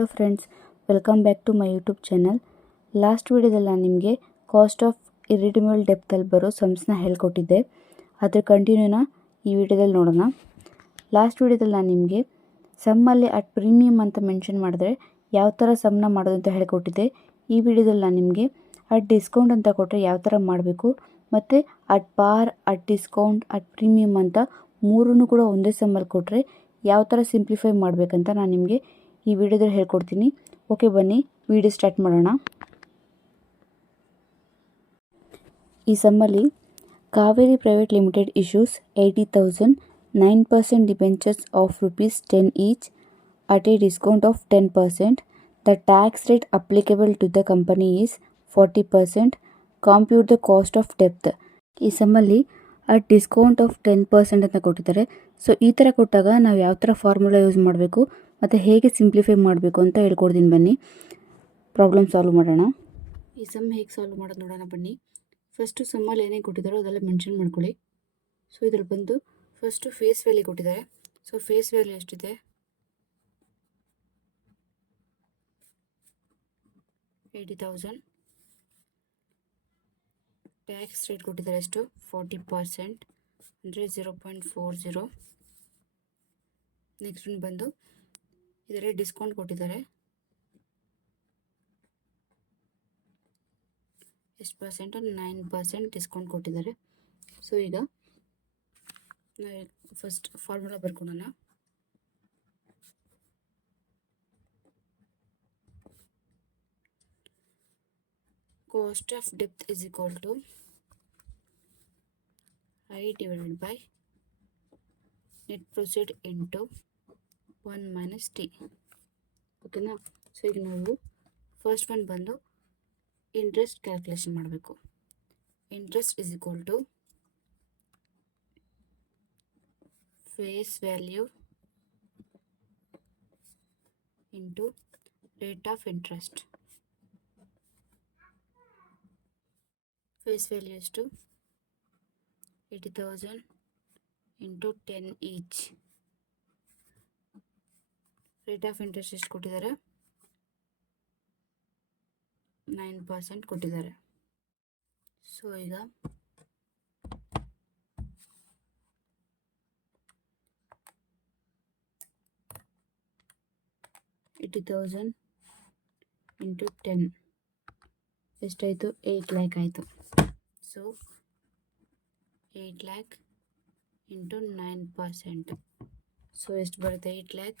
Hello friends, welcome back to my YouTube channel. Last ವಿಡಿಯೋದಲ್ಲಿ ನಾನು ನಿಮಗೆ ಕಾಸ್ಟ್ ಆಫ್ ಇರ್ರಿಡಿಮೇಬಲ್ ಡೆಪ್ತಲ್ಲಿ ಬರೋ ಸಮ್ಸ್ನ ಹೇಳ್ಕೊಟ್ಟಿದ್ದೆ. ಅದ್ರ ಕಂಟಿನ್ಯೂನ ಈ ವಿಡಿಯೋದಲ್ಲಿ ನೋಡೋಣ. ಲಾಸ್ಟ್ ವಿಡಿಯೋದಲ್ಲಿ ನಾನು ನಿಮಗೆ ಸಮ್ಮಲ್ಲಿ ಅಟ್ ಪ್ರೀಮಿಯಮ್ ಅಂತ ಮೆನ್ಷನ್ ಮಾಡಿದ್ರೆ ಯಾವ ಥರ ಸಮ್ನ ಮಾಡೋದು ಅಂತ ಹೇಳ್ಕೊಟ್ಟಿದ್ದೆ. ಈ ವಿಡಿಯೋದಲ್ಲಿ ನಾನು ನಿಮಗೆ ಅಟ್ ಡಿಸ್ಕೌಂಟ್ ಅಂತ ಕೊಟ್ಟರೆ ಯಾವ ಥರ ಮಾಡಬೇಕು ಮತ್ತು at par, at discount, at premium ಅಂತ ಮೂರನ್ನು ಕೂಡ ಒಂದೇ ಸಮ್ಮಲ್ಲಿ ಕೊಟ್ಟರೆ ಯಾವ ಥರ ಸಿಂಪ್ಲಿಫೈ ಮಾಡಬೇಕಂತ ನಾನು ನಿಮಗೆ ಈ ವಿಡಿಯೋದಲ್ಲಿ ಹೇಳ್ಕೊಡ್ತೀನಿ. ಓಕೆ, ಬನ್ನಿ ವಿಡಿಯೋ ಸ್ಟಾರ್ಟ್ ಮಾಡೋಣ. ಈ ಸಮ್ಮಲ್ಲಿ Kaveri private limited issues 80,000 9% debentures of ₹10 each at a discount of 10%. The tax rate applicable to the company is 40%. Compute the cost of debt. ಈ ಸಮ್ಮಲ್ಲಿ ಅಟ್ ಡಿಸ್ಕೌಂಟ್ ಆಫ್ 10% ಅಂತ ಕೊಟ್ಟಿದ್ದಾರೆ. ಸೊ ಈ ಥರ ಕೊಟ್ಟಾಗ ನಾವು ಯಾವ ಥರ ಫಾರ್ಮುಲಾ ಯೂಸ್ ಮಾಡಬೇಕು ಮತ್ತು ಹೇಗೆ ಸಿಂಪ್ಲಿಫೈ ಮಾಡಬೇಕು ಅಂತ ಹೇಳ್ಕೊಡ್ತೀನಿ. ಬನ್ನಿ ಪ್ರಾಬ್ಲಮ್ ಸಾಲ್ವ್ ಮಾಡೋಣ. ಈ ಸಮ್ ಹೇಗೆ ಸಾಲ್ವ್ ಮಾಡೋದು ನೋಡೋಣ ಬನ್ನಿ. ಫಸ್ಟು ಸಮ್ಮಲ್ಲಿ ಏನೇ ಕೊಟ್ಟಿದ್ದಾರೋ ಅದೆಲ್ಲ ಮೆನ್ಷನ್ ಮಾಡ್ಕೊಳ್ಳಿ. ಸೊ ಇದ್ರಲ್ಲಿ ಬಂದು ಫಸ್ಟು ಫೇಸ್ ವ್ಯಾಲ್ಯೂ ಕೊಟ್ಟಿದ್ದಾರೆ. ಸೊ ಫೇಸ್ ವ್ಯಾಲ್ಯೂ ಎಷ್ಟಿದೆ? 80,000. ಟ್ಯಾಕ್ಸ್ ರೇಟ್ ಕೊಟ್ಟಿದ್ದಾರೆ ಎಷ್ಟು? 40%, ಅಂದರೆ 0.40. ನೆಕ್ಸ್ಟ್ ಒಂದು ಬಂದು ಇದರಲ್ಲಿ ಡಿಸ್ಕೌಂಟ್ ಕೊಟ್ಟಿದ್ದಾರೆ. ಎಷ್ಟು ಪರ್ಸೆಂಟು? 9% ಡಿಸ್ಕೌಂಟ್ ಕೊಟ್ಟಿದ್ದಾರೆ. ಸೊ ಈಗ ನಾವು ಫಸ್ಟ್ ಫಾರ್ಮುಲಾ ಬರ್ಕೊಳ್ಳೋಣ. ಕಾಸ್ಟ್ ಆಫ್ ಡೆಪ್ತ್ is equal to I divided by net proceed into 1 minus T. ಓಕೆನಾ? ಸೊ ಈಗ ನಾವು ಫಸ್ಟ್ ಒನ್ ಬಂದು ಇಂಟ್ರೆಸ್ಟ್ ಕ್ಯಾಲ್ಕುಲೇಷನ್ ಮಾಡಬೇಕು. Interest is equal to face value into rate of interest. Face value ಎಷ್ಟು? 80,000 into 10 each. Rate of interest ಎಷ್ಟು ಕೊಟ್ಟಿದ್ದಾರೆ? 9% ಕೊಟ್ಟಿದ್ದಾರೆ. So ಈಗ $80,000 ಇಂಟು 10 ಎಷ್ಟಾಯಿತು? 8 lakh ಆಯಿತು. So 8 lakh into 9%. ಸೊ ಎಷ್ಟು ಬರುತ್ತೆ? 8 lakh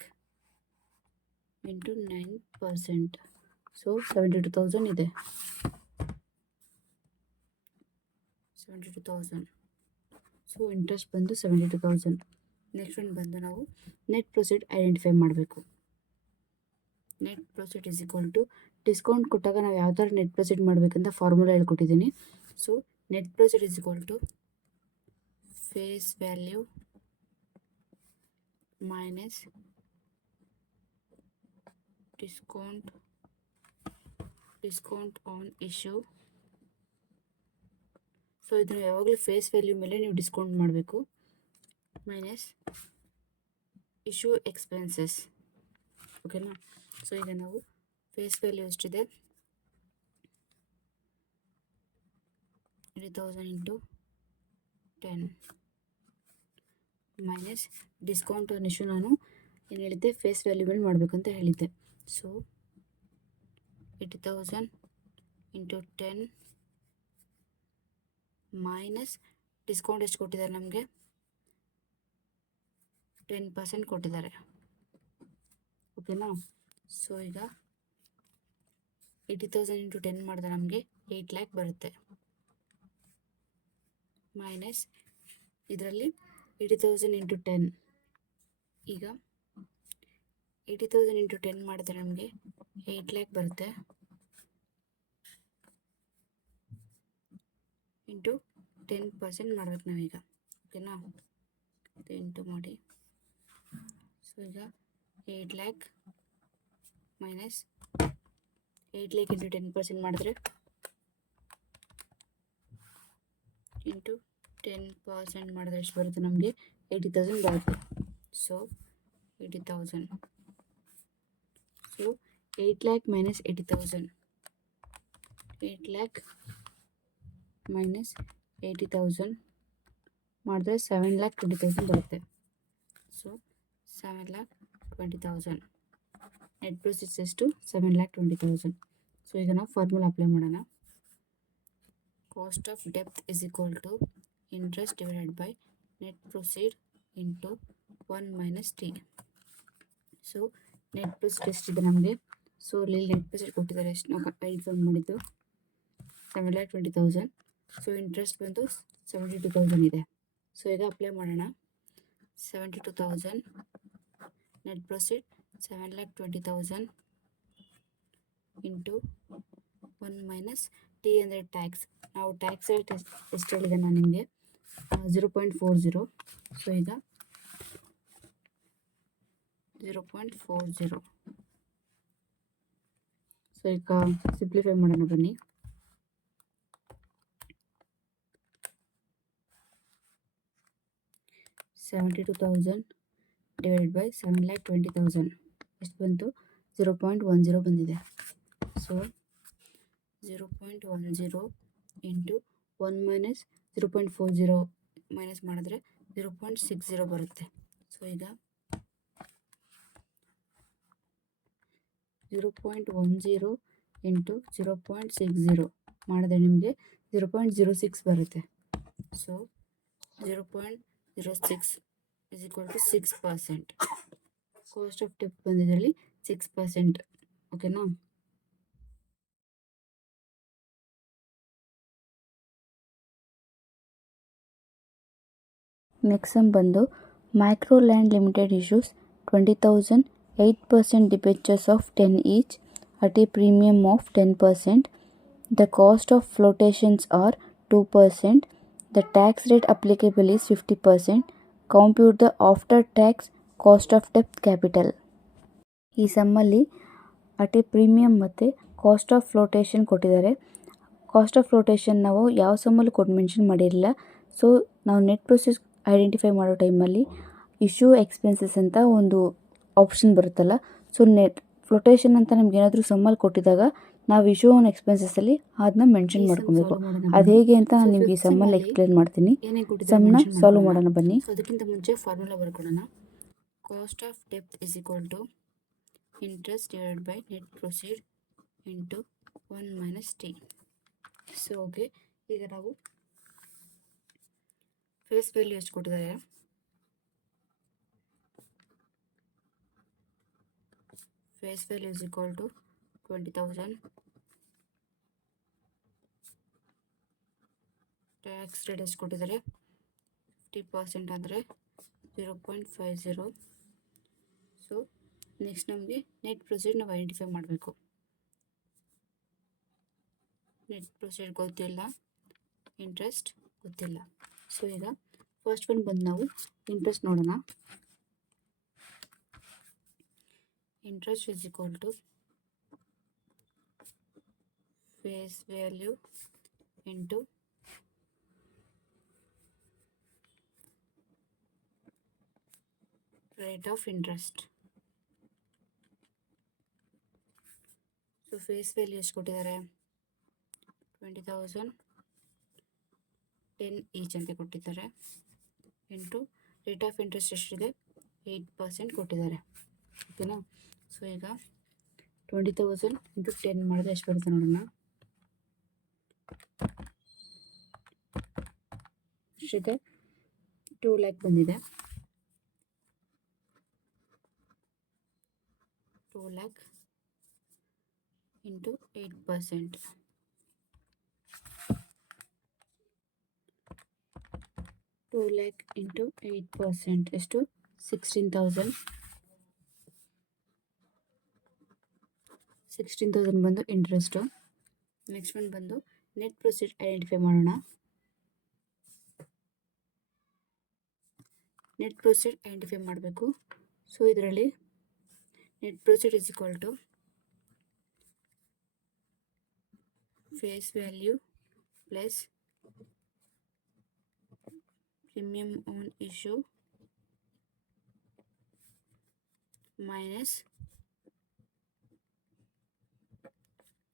ಇಂಟು 9%. ಸೊ 72,000 ಇದೆ. 72,000. ಸೊ ಇಂಟ್ರೆಸ್ಟ್ ಬಂದು 72,000. ನೆಕ್ಸ್ಟ್ ಒಂದು ಬಂದು ನಾವು ನೆಟ್ ಪ್ರೊಸೀಡ್ ಐಡೆಂಟಿಫೈ ಮಾಡಬೇಕು. Net proceed is equal to discount ಕೊಟ್ಟಾಗ ನಾವು ಯಾವ ಥರ ನೆಟ್ ಪ್ರೊಸೀಡ್ ಮಾಡಬೇಕಂತ ಫಾರ್ಮುಲಾ ಹೇಳ್ಕೊಟ್ಟಿದ್ದೀನಿ. So net proceed is equal to face value minus discount on issue. So ಇದನ್ನು ಯಾವಾಗಲೂ ಫೇಸ್ ವ್ಯಾಲ್ಯೂ ಮೇಲೆ ನೀವು ಡಿಸ್ಕೌಂಟ್ ಮಾಡಬೇಕು. Minus issue expenses. ಓಕೆನಾ? ಸೊ ಈಗ ನಾವು ಫೇಸ್ ವ್ಯಾಲ್ಯೂ ಎಷ್ಟಿದೆ? 80,000 into 10 minus discount on issue. ನಾನು ಏನು ಹೇಳಿದ್ದೆ? ಫೇಸ್ ವ್ಯಾಲ್ಯೂ ಮೇಲೆ ಮಾಡಬೇಕಂತ ಹೇಳಿದ್ದೆ. ಸೊ 80,000 ಇಂಟು 10 ಮೈನಸ್ ಡಿಸ್ಕೌಂಟ್ ಎಷ್ಟು ಕೊಟ್ಟಿದ್ದಾರೆ ನಮಗೆ? 10% ಕೊಟ್ಟಿದ್ದಾರೆ. ಓಕೆನಾ? ಸೊ ಈಗ 80,000 ಇಂಟು 10 ಮಾಡಿದ್ರೆ ನಮಗೆ 8 lakh ಬರುತ್ತೆ. ಮೈನಸ್ ಇದರಲ್ಲಿ 80,000 ಇಂಟು 10. ಈಗ 80,000 ಇಂಟು 10 ಮಾಡಿದ್ರೆ ನಮಗೆ 8 lakh ಬರುತ್ತೆ. ಇಂಟು 10% ಮಾಡಬೇಕು ನಾವೀಗ. ಓಕೆನಾ? ಇಂಟು ಮಾಡಿ. ಸೊ ಈಗ 8 lakh ಮೈನಸ್ 8 lakh ಇಂಟು 10% ಮಾಡಿದ್ರೆ ಇಂಟು 10% ಮಾಡಿದ್ರೆ ಎಷ್ಟು ಬರುತ್ತೆ ನಮಗೆ? 80,000 ಬರುತ್ತೆ. So 80,000. So 8 lakh minus 80,000. 8 lakh minus 80,000 ಮಾಡಿದ್ರೆ 7,20,000 ಬರುತ್ತೆ. ಸೊ 7,20,000 ನೆಟ್ ಪ್ರೊಸೀಡ್ಸ್ ಎಷ್ಟು 7,20,000. ಸೊ ಈಗ ನಾವು ಫಾರ್ಮುಲಾ ಅಪ್ಲೈ ಮಾಡೋಣ. ಕಾಸ್ಟ್ ಆಫ್ ಡೆಪ್ತ್ is equal to interest divided by net proceed into 1 minus T. So net proceed ಎಷ್ಟಿದೆ ನಮಗೆ? ಸೊ ಇಲ್ಲಿ ನೆಟ್ ಪ್ರೊಸೀಡ್ ಕೊಟ್ಟಿದ್ದಾರೆ, ಎಷ್ಟು ನಾವು ಐಡೆಂಟಿಫೈ ಮಾಡಿದ್ದು 7,20,000. ಸೊ ಇಂಟ್ರೆಸ್ಟ್ ಬಂದು 72,000 ಇದೆ. ಸೊ ಈಗ ಅಪ್ಲೈ ಮಾಡೋಣ. 72,000 net proceed 7,20,000 into 1 minus T ಅಂದರೆ ಟ್ಯಾಕ್ಸ್. ನಾವು ಟ್ಯಾಕ್ಸ್ ರೇಟ್ ಎಷ್ಟು ಹೇಳಿದೆ ನಾನು ನಿಮಗೆ 0.40. ಸೊ ಈಗ 0.40. ಸೊ ಈಗ ಸಿಂಪ್ಲಿಫೈ ಮಾಡೋಣ ಬನ್ನಿ. 72,000 ಡಿವೈಡೆಡ್ ಬೈ 7,20,000 ಎಷ್ಟು ಬಂತು? 0.10 ಬಂದಿದೆ. ಸೊ 0.10 ಇಂಟು 1 ಮೈನಸ್ 0.40 ಮೈನಸ್ ಮಾಡಿದ್ರೆ 0.60 ಬರುತ್ತೆ. ಸೊ ಈಗ 0.10 ಇಂಟು 0.60 ಮಾಡಿದ್ರೆ ನಿಮಗೆ 0.06 ಬರುತ್ತೆ. So 0.06 is equal to 6%. Cost of ಡೆಪ್ತ್ ಬಂದಿದ್ರಲ್ಲಿ 6%. ಓಕೆನಾ? ನೆಕ್ಸ್ಟ್ ಸಮ್ ಬಂದು micro land limited issues 20,000 8% debentures of 10 each at a premium of 10%. The cost of flotations are 2%. The tax rate applicable is 50%. Compute the after tax cost of debt capital. ಈ ಸಮ್ಮಲ್ಲಿ at A premium ಮತ್ತು cost of flotation ಕೊಟ್ಟಿದ್ದಾರೆ. Cost of flotation ನಾವು ಯಾವ ಸಮ್ಮಲ್ಲಿ mention ಮಾಡಿರಲಿಲ್ಲ. So ನಾವು net process identify ಮಾಡೋ ಟೈಮಲ್ಲಿ issue expenses ಅಂತ ಒಂದು ಆಪ್ಷನ್ ಬರುತ್ತಲ್ಲ. ಸೊ ನೆಟ್ ಫ್ಲೋಟೇಷನ್ ಅಂತ ನಮ್ಗೆ ಏನಾದರೂ ಸಮ್ಮಲ್ಲಿ ಕೊಟ್ಟಿದ್ದಾಗ ನಾವು ಇಶ್ಯೂ ಆನ್ ಎಕ್ಸ್ಪೆನ್ಸಸ್ಸಲ್ಲಿ ಅದನ್ನ ಮೆನ್ಷನ್ ಮಾಡ್ಕೊಬೇಕು. ಅದು ಹೇಗೆ ಅಂತ ನಾನು ನಿಮ್ಗೆ ಈ ಸಮ್ಮಲ್ಲಿ ಎಕ್ಸ್ಪ್ಲೇನ್ ಮಾಡ್ತೀನಿ. ಸಮ್ನ ಸಾಲ್ವ್ ಮಾಡೋಣ ಬನ್ನಿ. ಅದಕ್ಕಿಂತ ಮುಂಚೆ ಫಾರ್ಮುಲಾ ಬರ್ಕೊಳ್ಳೋಣ. ಕಾಸ್ಟ್ ಆಫ್ ಡೆಪ್ತ್ is equal to interest divided by net proceed into 1 minus T. So okay, ಈಗ ನಾವು ಫೇಸ್ ವ್ಯಾಲ್ಯೂ ಎಷ್ಟು ಕೊಟ್ಟಿದ್ದಾರೆ? Face value is equal to 20,000. Tax rate ಎಷ್ಟು ಕೊಟ್ಟಿದ್ದಾರೆ? 50% ಅಂದರೆ 0.50. ಸೊ ನೆಕ್ಸ್ಟ್ ನಮಗೆ ನೆಟ್ ಪ್ರೊಸೀಡ್ ನಾವು ಐಡೆಂಟಿಫೈ ಮಾಡಬೇಕು. ನೆಟ್ ಪ್ರೊಸೀಡ್ ಗೊತ್ತಿಲ್ಲ, ಇಂಟ್ರೆಸ್ಟ್ ಗೊತ್ತಿಲ್ಲ. ಸೊ ಈಗ ಫಸ್ಟ್ ಒನ್ ಬಂದು ನಾವು ಇಂಟ್ರೆಸ್ಟ್ ನೋಡೋಣ. Interest is equal to face value into rate of interest. So face value ಎಷ್ಟು ಕೊಟ್ಟಿದ್ದಾರೆ? 20,000 10 ಈಚ್ ಅಂತ ಕೊಟ್ಟಿದ್ದಾರೆ. ಇಂಟು ರೇಟ್ ಆಫ್ ಇಂಟ್ರೆಸ್ಟ್ ಎಷ್ಟಿದೆ? 8% ಕೊಟ್ಟಿದ್ದಾರೆ. ಓಕೆನಾ? ಸೊ ಈಗ 20,000 ಇಂಟು 10 ಮಾಡಿದ್ರೆ ಎಷ್ಟು ಬರುತ್ತೆ ನೋಡೋಣ. ಎಷ್ಟಿದೆ? 2 lakh ಬಂದಿದೆ. 2 lakh ಇಂಟು 8%. 2 lakh ಇಂಟು 8% ಎಷ್ಟು? 16,000. 16,000 ಬಂದು ಇಂಟ್ರೆಸ್ಟು. ನೆಕ್ಸ್ಟ್ ಒನ್ ಬಂದು ನೆಟ್ ಪ್ರೊಸೀಡ್ ಐಡೆಂಟಿಫೈ ಮಾಡೋಣ. ನೆಟ್ ಪ್ರೊಸೀಡ್ ಐಡೆಂಟಿಫೈ ಮಾಡಬೇಕು. ಸೊ ಇದರಲ್ಲಿ net proceed is equal to face value plus premium on issue minus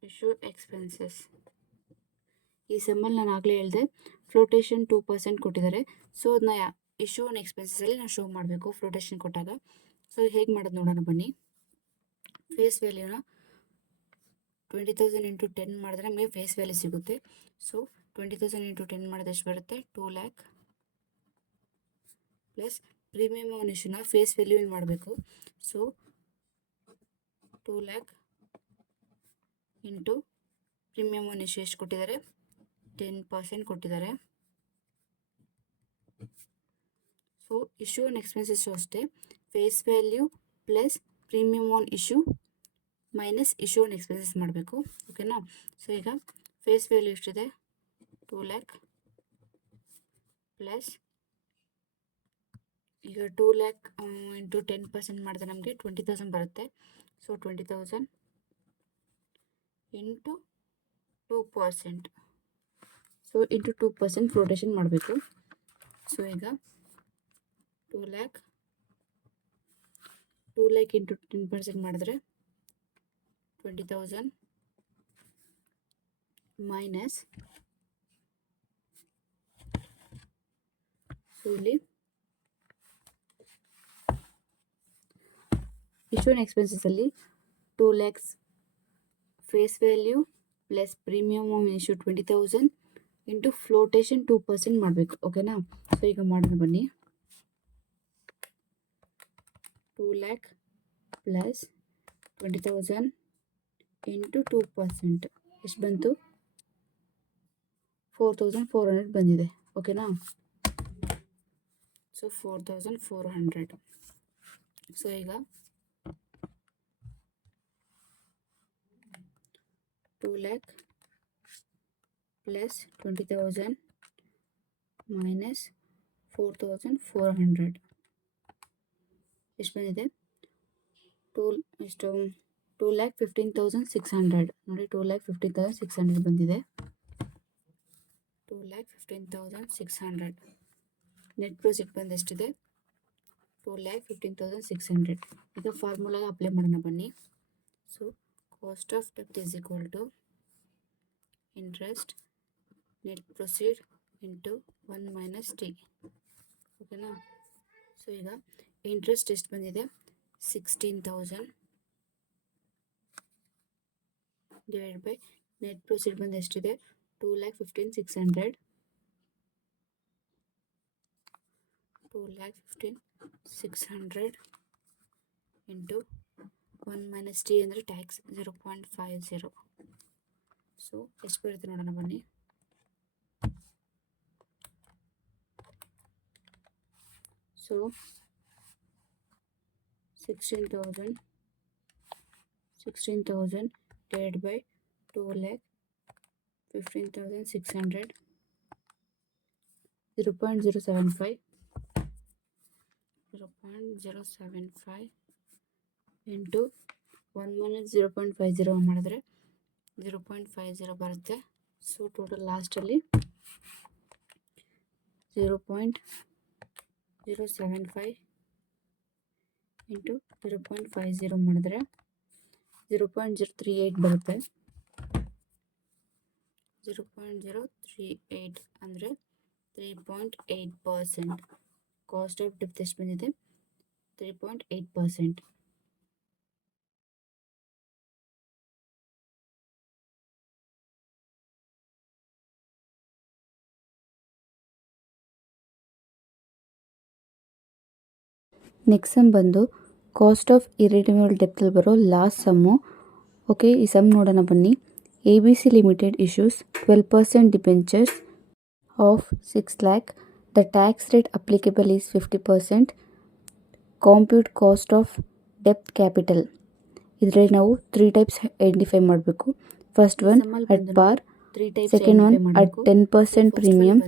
issue expenses. ಈ ಸಮ್ಮಲ್ಲಿ ನಾನು ಆಗಲೇ ಹೇಳಿದೆ ಫ್ಲೋಟೇಷನ್ 2% ಕೊಟ್ಟಿದ್ದಾರೆ. ಸೊ ಅದನ್ನ ಇಶ್ಯೂ ಆ್ಯಂಡ್ ಎಕ್ಸ್ಪೆನ್ಸಸಲ್ಲಿ ನಾವು ಶೋ ಮಾಡಬೇಕು ಫ್ಲೋಟೇಷನ್ ಕೊಟ್ಟಾಗ. ಸೊ ಹೇಗೆ ಮಾಡೋದು ನೋಡೋಣ ಬನ್ನಿ. ಫೇಸ್ ವ್ಯಾಲ್ಯೂನ 20,000 ಇಂಟು 10 ಮಾಡಿದ್ರೆ ನಮಗೆ ಫೇಸ್ ವ್ಯಾಲ್ಯೂ ಸಿಗುತ್ತೆ. ಸೊ 20,000 ಇಂಟು 10 ಮಾಡಿದ್ರೆ ಎಷ್ಟು ಬರುತ್ತೆ? 2 ಲ್ಯಾಕ್ ಪ್ಲಸ್ ಪ್ರೀಮಿಯಮ್ ಆನ್ ಇಶ್ಯೂನ ಫೇಸ್ ವ್ಯಾಲ್ಯೂ ಮಾಡಬೇಕು. So 2 lakh into premium on issue ಎಷ್ಟು ಕೊಟ್ಟಿದ್ದಾರೆ? 10% ಕೊಟ್ಟಿದ್ದಾರೆ. ಸೊ ಇಶ್ಯೂ ಆ್ಯಂಡ್ ಎಕ್ಸ್ಪೆನ್ಸಸ್ಸು ಅಷ್ಟೇ, face value plus premium on issue minus issue and expenses ಮಾಡಬೇಕು. ಓಕೆನಾ? ಸೊ ಈಗ ಫೇಸ್ ವ್ಯಾಲ್ಯೂ ಎಷ್ಟಿದೆ? 2 ಲ್ಯಾಕ್ ಪ್ಲಸ್ ಈಗ 2 ಲ್ಯಾಕ್ ಇಂಟು 10% ಮಾಡಿದ್ರೆ ನಮಗೆ 20,000 ಬರುತ್ತೆ. So 20,000 into 2%. So into 2% flotation ಮಾಡಬೇಕು. ಸೊ ಈಗ 2 ಲ್ಯಾಕ್ ಇಂಟು 10% ಮಾಡಿದ್ರೆ 20,000 ಮೈನಸ್, ಸೊ ಇಲ್ಲಿ ಇಶ್ಯೂ ಆ್ಯಂಡ್ ಎಕ್ಸ್ಪೆನ್ಸಸಲ್ಲಿ 2 lakhs face value plus premium on issue 20,000 into flotation 2% ಮಾಡಬೇಕು. ಓಕೆನಾ? ಸೊ ಈಗ ಮಾಡೋಣ ಬನ್ನಿ. 2 ಲ್ಯಾಕ್ ಪ್ಲಸ್ 20,000 ಇಂಟು 2% ಎಷ್ಟು ಬಂತು? 4,400 ಬಂದಿದೆ. ಓಕೆನಾ? ಸೊ 4,400. ಸೊ ಈಗ 2 ಲ್ಯಾಕ್ ಪ್ಲಸ್ 20,000 ಮೈನಸ್ 4,400 ಎಷ್ಟು ಬಂದಿದೆ? 2,15,600 ನೋಡಿ, 2,15,600 ಬಂದಿದೆ. 2,15,600 ನೆಟ್ ಪ್ರಾಫಿಟ್ ಬಂದು ಎಷ್ಟಿದೆ? 2,15,600. ಈಗ ಫಾರ್ಮುಲಾಗೆ ಅಪ್ಲೈ ಮಾಡೋಣ ಬನ್ನಿ. ಸೊ ಕಾಸ್ಟ್ ಆಫ್ ಡೆಪ್ಟ್ is equal to interest net proceed into 1 minus T. ಓಕೆನಾ? ಸೊ ಈಗ ಇಂಟ್ರೆಸ್ಟ್ ಎಷ್ಟು ಬಂದಿದೆ? 16,000 ಡಿವೈಡ್ ಬೈ ನೆಟ್ ಪ್ರೊಸೀಡ್ ಬಂದು ಎಷ್ಟಿದೆ? 2,15,600. 2,15,600 ಇಂಟು 1 ಮೈನಸ್ ಟಿ ಅಂದರೆ ಟ್ಯಾಕ್ಸ್ 0.50. ಸೊ ಎಷ್ಟು ಬರುತ್ತೆ ನೋಡೋಣ ಬನ್ನಿ. So 16,000 divided by 2,15,600 0.075 into 1 minus 0.50 ಮಾಡಿದ್ರೆ 0.50 ಬರುತ್ತೆ. ಸೊ ಟೋಟಲ್ ಲಾಸ್ಟಲ್ಲಿ 0.075 ಇಂಟು 0.50 ಮಾಡಿದ್ರೆ 0.038 ಬರುತ್ತೆ. 0.038 ಅಂದರೆ 3.8%. ಕಾಸ್ಟ್ ಆಫ್ ಡೆಪ್ಟ್ ಎಷ್ಟು ಬಂದಿದೆ? 3.8%. ನೆಕ್ಸ್ಟ್ ಸಮ್ ಬಂದು ಕಾಸ್ಟ್ ಆಫ್ ಇರಿಡಿಮೇಬಲ್ ಡೆಪ್ಟಲ್ಲಿ ಬರೋ ಲಾಸ್ಟ್ ಸಮ್ಮು. ಓಕೆ, ಈ ಸಮ್ ನೋಡೋಣ ಬನ್ನಿ. ABC Limited issues 12% debentures of 6 lakh. The tax rate applicable is 50%. Compute cost of debt capital. ಇದರಲ್ಲಿ ನಾವು 3 ಟೈಪ್ಸ್ ಐಡೆಂಟಿಫೈ ಮಾಡಬೇಕು. First one at par, second one at 10% premium,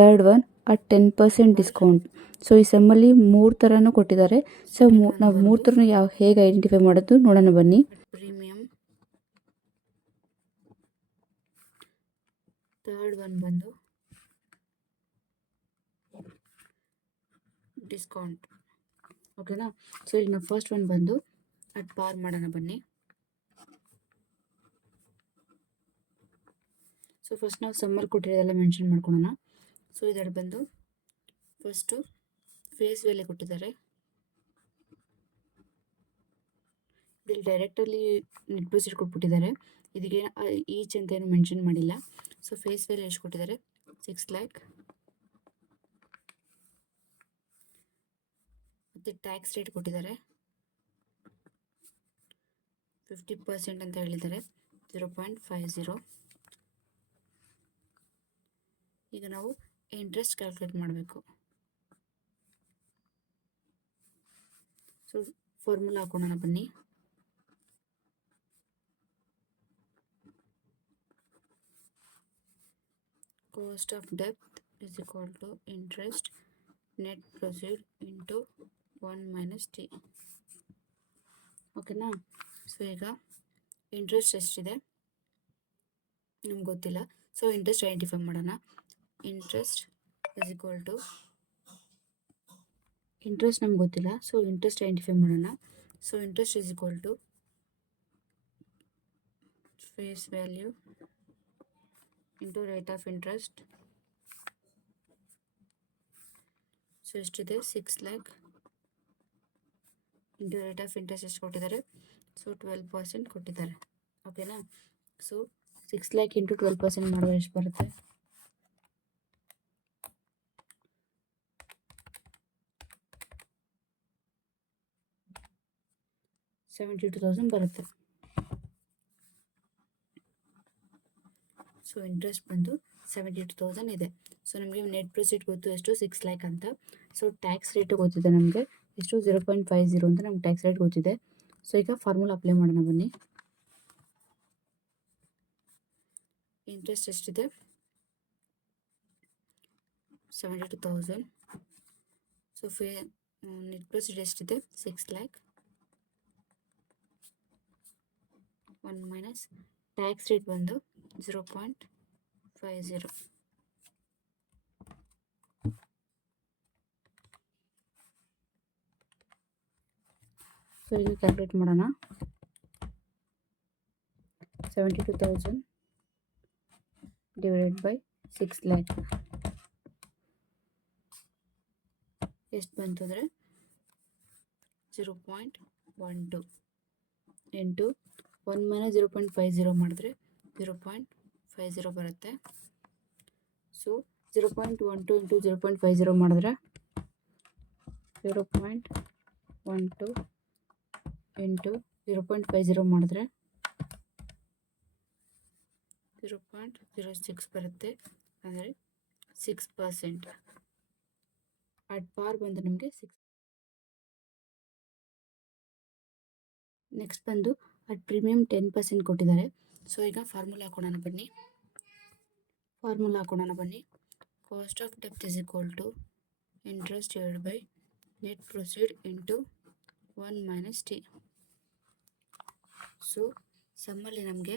third one at 10% discount. So ಈ ಸಮ್ಮಲ್ಲಿ 3 ಥರನೂ ಕೊಟ್ಟಿದ್ದಾರೆ. So ನಾವು 3 ಥರನೂ ಹೇಗೆ identify ಮಾಡೋದು ನೋಡೋಣ ಬನ್ನಿ. ಪ್ರೀಮಿಯಮ್, ಥರ್ಡ್ ಒನ್ ಬಂದು ಡಿಸ್ಕೌಂಟ್. ಓಕೆನಾ? ಸೊ ಇಲ್ಲಿ ನಾವು ಫಸ್ಟ್ ಒನ್ ಬಂದು ಅಟ್ ಪಾರ್ ಮಾಡೋಣ ಬನ್ನಿ. ಸೊ ಫಸ್ಟ್ ನಾವು ಸಮ್ಮಲ್ಲಿ ಕೊಟ್ಟಿರೋದೆಲ್ಲ ಮೆನ್ಷನ್ ಮಾಡ್ಕೊಳ್ಳೋಣ. ಸೊ ಇದರಲ್ಲಿ ಬಂದು ಫಸ್ಟು ಫೇಸ್ ವ್ಯಾಲ್ಯೂ ಕೊಟ್ಟಿದ್ದಾರೆ. ಇಲ್ಲಿ ಡೈರೆಕ್ಟಲ್ಲಿ ನೆಟ್ ಪ್ರೊಸೀಡ್ ಕೊಟ್ಬಿಟ್ಟಿದ್ದಾರೆ. ಇದಕ್ಕೆ ಈಚ್ ಅಂತ ಏನು ಮೆನ್ಷನ್ ಮಾಡಿಲ್ಲ. ಸೊ ಫೇಸ್ ವ್ಯಾಲ್ಯೂ ಎಷ್ಟು ಕೊಟ್ಟಿದ್ದಾರೆ? 6 lakh. ಮತ್ತು ಟ್ಯಾಕ್ಸ್ ರೇಟ್ ಕೊಟ್ಟಿದ್ದಾರೆ 50% ಅಂತ ಹೇಳಿದ್ದಾರೆ, 0.50. ಈಗ ನಾವು ಇಂಟ್ರೆಸ್ಟ್ ಕ್ಯಾಲ್ಕುಲೇಟ್ ಮಾಡಬೇಕು. ಸೊ ಫಾರ್ಮುಲಾ ಹಾಕೋಣ ಬನ್ನಿ. Cost of debt is equal to interest net proceed into 1 minus t. ಓಕೆನಾ? ಸೊ ಈಗ ಇಂಟ್ರೆಸ್ಟ್ ಎಷ್ಟಿದೆ ನಮ್ಗೆ ಗೊತ್ತಿಲ್ಲ. ಸೊ ಇಂಟ್ರೆಸ್ಟ್ ಐಡೆಂಟಿಫೈ ಮಾಡೋಣ. Interest is equal to interest ನಮ್ಗೆ ಗೊತ್ತಿಲ್ಲ. ಸೊ ಇಂಟ್ರೆಸ್ಟ್ ಐಡೆಂಟಿಫೈ ಮಾಡೋಣ. So interest is equal to face value into rate of interest. So ಎಷ್ಟಿದೆ? 6 lakh into rate of interest ಎಷ್ಟು ಕೊಟ್ಟಿದ್ದಾರೆ? ಸೊ 12% ಕೊಟ್ಟಿದ್ದಾರೆ. ಓಕೆನಾ? ಸೊ 6 lakh ಇಂಟು 12% ಮಾಡಿದ್ರೆ ಎಷ್ಟು ಬರುತ್ತೆ? 72,000 ಬರುತ್ತೆ. ಸೊ ಇಂಟ್ರೆಸ್ಟ್ ಬಂದು 72,000 ಇದೆ. ಸೊ ನಮಗೆ ನೆಟ್ ಪ್ರೊಸೀಡ್ ಗೊತ್ತು ಎಷ್ಟು? 6 lakh ಅಂತ. ಸೊ ಟ್ಯಾಕ್ಸ್ ರೇಟು ಗೊತ್ತಿದೆ ನಮಗೆ ಎಷ್ಟು? 0.50 ಅಂತ ನಮ್ಗೆ ಟ್ಯಾಕ್ಸ್ ರೇಟ್ ಗೊತ್ತಿದೆ. ಸೊ ಈಗ ಫಾರ್ಮುಲಾ ಅಪ್ಲೈ ಮಾಡೋಣ ಬನ್ನಿ. ಇಂಟ್ರೆಸ್ಟ್ ಎಷ್ಟಿದೆ? 72,000. ಸೊ ನೆಟ್ ಪ್ರೊಸೀಡ್ ಎಷ್ಟಿದೆ? 6 lakh. 1 ಮೈನಸ್ ಟ್ಯಾಕ್ಸ್ ರೇಟ್ ಬಂದು 0.50. ಸೊ ಈಗ ಕ್ಯಾಲ್ಕುಲೇಟ್ ಮಾಡೋಣ. 72,000 ಡಿವೈಡೆಡ್ ಬೈ 6 lakh ಎಷ್ಟು ಬಂತು ಅಂದರೆ 0.12 ಇಂಟು 1 ಮೈನಸ್ 0.50 ಮಾಡಿದ್ರೆ 0.50 ಬರುತ್ತೆ. ಸೊ 0.12 ಇಂಟು 0.50 ಮಾಡಿದ್ರೆ 0.12 ಇಂಟು 0.50 ಮಾಡಿದ್ರೆ 0.06 ಬರುತ್ತೆ. ಅಂದರೆ 6%. ಅಟ್ ಪಾರ್ ಬಂದು ನಮಗೆ 6. ನೆಕ್ಸ್ಟ್ ಬಂದು ಅಟ್ ಪ್ರೀಮಿಯಮ್ 10% ಕೊಟ್ಟಿದ್ದಾರೆ. ಸೊ ಈಗ ಫಾರ್ಮುಲಾ ಹಾಕೋಣ ಬನ್ನಿ. ಕಾಸ್ಟ್ ಆಫ್ ಡೆಪ್ಟ್ is equal to interest divided by net proceed into 1 minus T. So ಸಮ್ಮಲ್ಲಿ ನಮಗೆ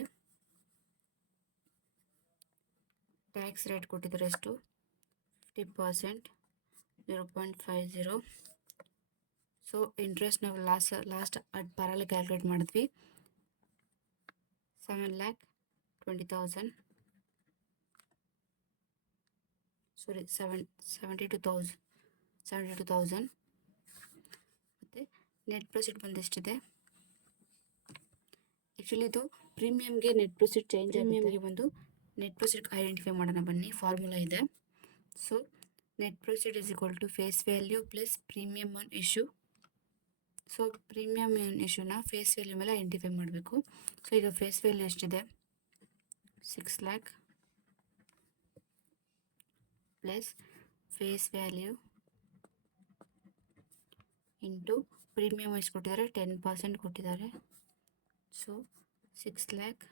ಟ್ಯಾಕ್ಸ್ ರೇಟ್ ಕೊಟ್ಟಿದ್ದಾರೆ ಎಷ್ಟು? 50%, 0.50. ಸೊ ಇಂಟ್ರೆಸ್ಟ್ ನಾವು ಲಾಸ್ಟ್ ಅಟ್ ಪಾರಲ್ಲಿ ಕ್ಯಾಲ್ಕುಲೇಟ್ ಮಾಡಿದ್ವಿ. 7,20,000. ಸಾರಿ 72,000. ಮತ್ತು ನೆಟ್ ಪ್ರೊಸೀಡ್ ಬಂದು ಎಷ್ಟಿದೆ? ಆ್ಯಕ್ಚುಲಿ ಇದು ಪ್ರೀಮಿಯಮ್ಗೆ ನೆಟ್ ಪ್ರೊಸೀಡ್ ಚೇಂಜ್. ಪ್ರೀಮಿಯಮ್ಗೆ ಬಂದು ನೆಟ್ ಪ್ರೊಸೀಡ್ ಐಡೆಂಟಿಫೈ ಮಾಡೋಣ ಬನ್ನಿ. ಫಾರ್ಮುಲಾ ಇದೆ. So net proceed is equal to face value plus premium on issue. So premium ಇಶ್ಯೂನ ಫೇಸ್ ವ್ಯಾಲ್ಯೂ ಮೇಲೆ ಐಡೆಂಟಿಫೈ ಮಾಡಬೇಕು. ಸೊ ಈಗ ಫೇಸ್ ವ್ಯಾಲ್ಯೂ ಎಷ್ಟಿದೆ? 6 lakh plus face value into premium ಎಷ್ಟು ಕೊಟ್ಟಿದ್ದಾರೆ? 10% ಕೊಟ್ಟಿದ್ದಾರೆ. So 6 lakh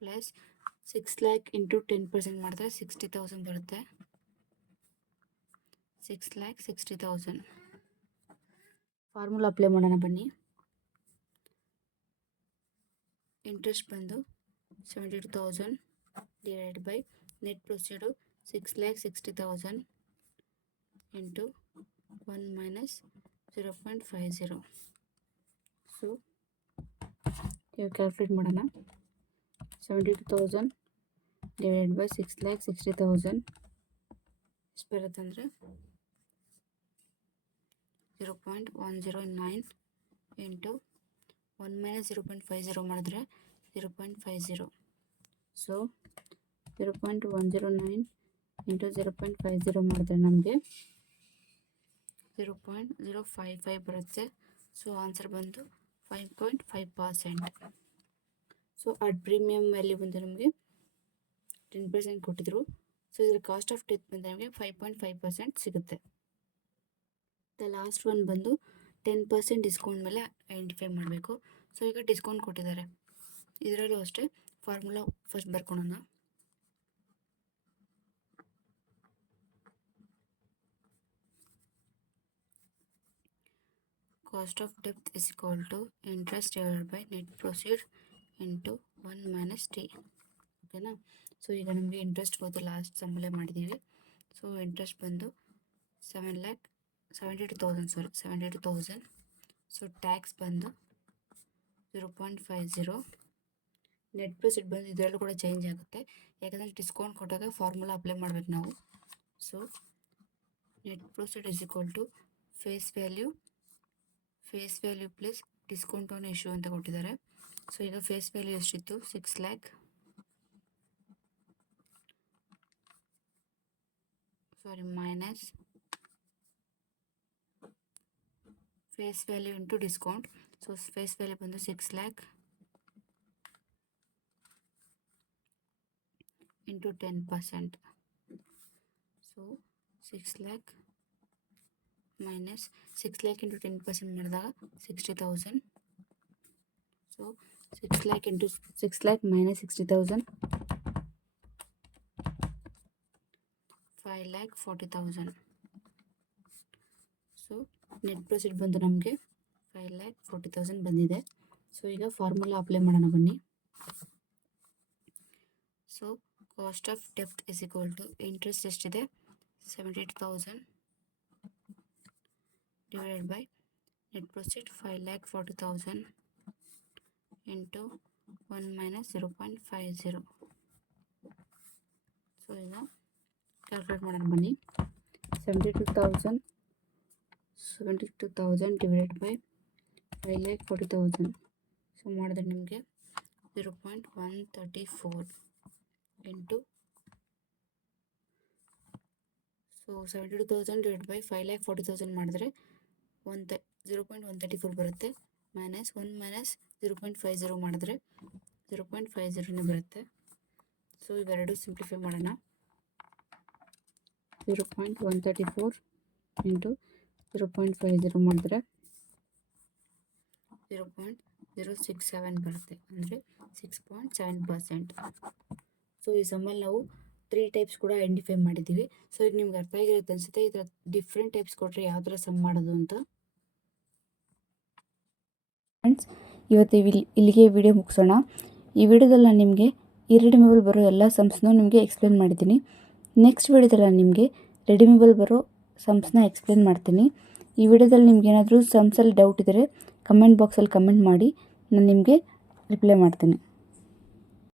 plus 6 lakh into 10% ಮಾಡಿದ್ರೆ 60,000 ಬರುತ್ತೆ. 6,60,000. ಫಾರ್ಮುಲಾ ಅಪ್ಲೈ ಮಾಡೋಣ ಬನ್ನಿ. ಇಂಟ್ರೆಸ್ಟ್ ಬಂದು 72,000 divided by net proceed 6,60,000 into 1 minus 0.50. So ಇವಾಗ ಕ್ಯಾಲ್ಕುಲೇಟ್ ಮಾಡೋಣ. 72,000 ಡಿವೈಡೆಡ್ ಬೈ 6,60,000 ಎಷ್ಟು ಬರುತ್ತೆ ಅಂದರೆ 0.109 ಇಂಟು 1 ಮೈನಸ್ 0.50 ಮಾಡಿದ್ರೆ 0.50. ಸೊ 0.109 ಇಂಟು 0.50 ಮಾಡಿದ್ರೆ ನಮಗೆ 0.055 ಬರುತ್ತೆ. ಸೊ ಆನ್ಸರ್ ಬಂದು 5.5%. ಸೊ ಅಟ್ ಪ್ರೀಮಿಯಮ್ ವ್ಯಾಲ್ಯೂ ಬಂದು ನಮಗೆ 10% ಕೊಟ್ಟಿದ್ರು. ಸೊ ಇದರ ಕಾಸ್ಟ್ ಆಫ್ ಡೆತ್ ಬಂದು ನಮಗೆ 5.5% ಸಿಗುತ್ತೆ. ದ ಲಾಸ್ಟ್ ಒನ್ ಬಂದು 10% ಡಿಸ್ಕೌಂಟ್ ಮೇಲೆ ಐಡೆಂಟಿಫೈ ಮಾಡಬೇಕು. ಸೊ ಈಗ ಡಿಸ್ಕೌಂಟ್ ಕೊಟ್ಟಿದ್ದಾರೆ, ಇದರಲ್ಲೂ ಅಷ್ಟೇ ಫಾರ್ಮುಲಾ ಫಸ್ಟ್ ಬರ್ಕೊಳ್ಳೋಣ. Cost of debt is equal to interest divided by net proceed into 1 minus T. ಓಕೆನಾ. ಸೊ ಈಗ ನಮಗೆ ಇಂಟ್ರೆಸ್ಟ್ ಬಂದು ಲಾಸ್ಟ್ ಸಮ್ಮಲ್ಲೇ ಮಾಡಿದ್ದೀವಿ. ಸೊ ಇಂಟ್ರೆಸ್ಟ್ ಬಂದು 72,000. ಸೊ ಟ್ಯಾಕ್ಸ್ ಬಂದು 0.50. ನೆಟ್ ಪ್ರೊಸೀಡ್ ಬಂದು ಇದರಲ್ಲೂ ಕೂಡ ಚೇಂಜ್ ಆಗುತ್ತೆ, ಯಾಕಂದರೆ ಡಿಸ್ಕೌಂಟ್ ಕೊಟ್ಟಾಗ ಫಾರ್ಮುಲಾ ಅಪ್ಲೈ ಮಾಡಬೇಕು ನಾವು. So net proceed is equal to face value plus discount on issue ಅಂತ ಕೊಟ್ಟಿದ್ದಾರೆ. ಸೊ ಈಗ ಫೇಸ್ ವ್ಯಾಲ್ಯೂ ಎಷ್ಟಿತ್ತು 6 lakh, minus face value into discount. So face value ಬಂದು 6 lakh into 10%. So 6 lakh minus 6 lakh into 10% ಮಾಡಿದಾಗ 60,000. So 6 lakh into 6 lakh minus 60,000 5,40,000. So net proceed ಬಂದು ನಮಗೆ 5,40,000 ಬಂದಿದೆ. So ಈಗ ಫಾರ್ಮುಲಾ ಅಪ್ಲೈ ಮಾಡೋಣ ಬನ್ನಿ. ಸೊ ಕಾಸ್ಟ್ ಆಫ್ ಡೆಪ್ಟ್ ಇಸ್ ಈಕ್ವಲ್ ಟು ಇಂಟ್ರೆಸ್ಟ್ ಎಷ್ಟಿದೆ 72,000 divided by net proceed 5,40,000 into 1 minus 0.50. So ಈಗ ಕ್ಯಾಲ್ಕುಲೇಟ್ ಮಾಡೋಣ ಬನ್ನಿ. 72,000 ಡಿವೈಡೆಡ್ ಬೈ 5,40,000. ಸೊ ಮಾಡಿದ್ರೆ ನಿಮಗೆ 0.134 ಇಂಟು, ಸೊ 72,000 ಡಿವೈಡ್ ಬೈ 5,40,000 ಮಾಡಿದ್ರೆ 0.134 ಬರುತ್ತೆ. ಮೈನಸ್ 1 ಮೈನಸ್ 0.50 ಮಾಡಿದ್ರೆ 0.50 ಬರುತ್ತೆ. ಸೊ ಇವೆರಡು ಸಿಂಪ್ಲಿಫೈ ಮಾಡೋಣ. 0.134 ಇಂಟು 0.50 ಮಾಡಿದ್ರೆ 0.067 ಬರುತ್ತೆ, ಅಂದರೆ 6.7%. ಸೊ ಈ ಸಮ್ಮಲ್ಲಿ ನಾವು 3 ಟೈಪ್ಸ್ ಕೂಡ ಐಡೆಂಟಿಫೈ ಮಾಡಿದ್ದೀವಿ. ಸೊ ಈಗ ನಿಮ್ಗೆ ಅರ್ಥ ಆಗಿರುತ್ತೆ ಅನಿಸುತ್ತೆ, ಈ ಥರ ಡಿಫ್ರೆಂಟ್ ಟೈಪ್ಸ್ ಕೊಟ್ಟರೆ ಯಾವ ಥರ ಸಮ್ ಮಾಡೋದು ಅಂತ. ಫ್ರೆಂಡ್ಸ್, ಇವತ್ತು ಇಲ್ಲಿಗೆ ವಿಡಿಯೋ ಮುಗಿಸೋಣ. ಈ ವಿಡಿಯೋದಲ್ಲಿ ನಾನು ನಿಮಗೆ ಇರ್ರೆಡಿಮೇಬಲ್ ಬರೋ ಎಲ್ಲ ಸಮ್ಸ್ನೂ ನಿಮಗೆ ಎಕ್ಸ್ಪ್ಲೇನ್ ಮಾಡಿದ್ದೀನಿ. ನೆಕ್ಸ್ಟ್ ವಿಡಿಯೋದಲ್ಲಿ ನಾನು ನಿಮಗೆ ರೆಡಿಮೇಬಲ್ ಬರೋ ಸಮ್ಸ್ನ ಎಕ್ಸ್ಪ್ಲೇನ್ ಮಾಡ್ತೀನಿ. ಈ ವಿಡಿಯೋದಲ್ಲಿ ನಿಮ್ಗೆ ಏನಾದರೂ ಸಮ್ಸಲ್ಲಿ ಡೌಟ್ ಇದ್ದರೆ ಕಮೆಂಟ್ ಬಾಕ್ಸಲ್ಲಿ ಕಮೆಂಟ್ ಮಾಡಿ, ನಾನು ನಿಮಗೆ ರಿಪ್ಲೈ ಮಾಡ್ತೀನಿ.